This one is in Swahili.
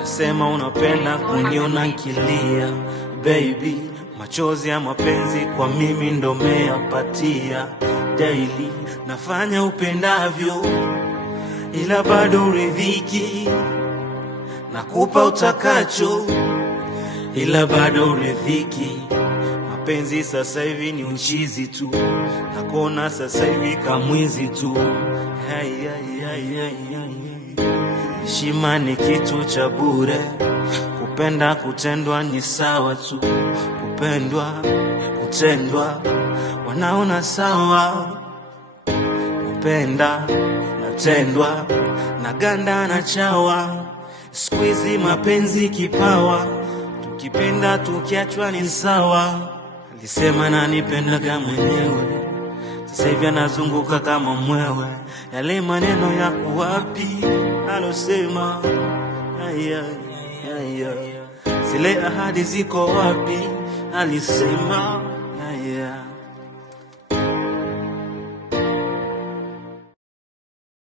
Nasema unapenda kuniona nkilia baby, machozi ya mapenzi kwa mimi ndo meyapatia daily. Nafanya upendavyo ila bado uridhiki, nakupa utakacho ila bado uridhiki. Mapenzi sasa hivi ni uchizi tu, nakona sasa hivi kamwizi tu. Heshima ni kitu cha bure, kupenda kutendwa ni sawa tu. Kupendwa kutendwa wanaona sawa, kupenda natendwa na ganda na chawa. Squeezy mapenzi kipawa, tukipenda tukiachwa ni sawa. Alisema nanipendaga mwenyewe, sasa hivi anazunguka kama mwewe. Yale maneno yako wapi alosema? Zile ahadi ziko wapi alisema?